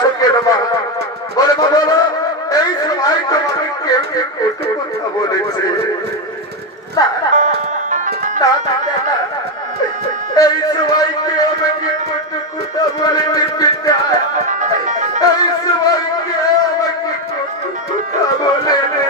বলছো কেন মা? বলে মা বলো, এই সময় তোমাকে কেউ কেউ কত কথা বলেছে? না না না না, এই সময় কেউ আমাকে কত কথা বলেনি পিতা, এই সময় কেউ আমাকে কত কথা বলেনি।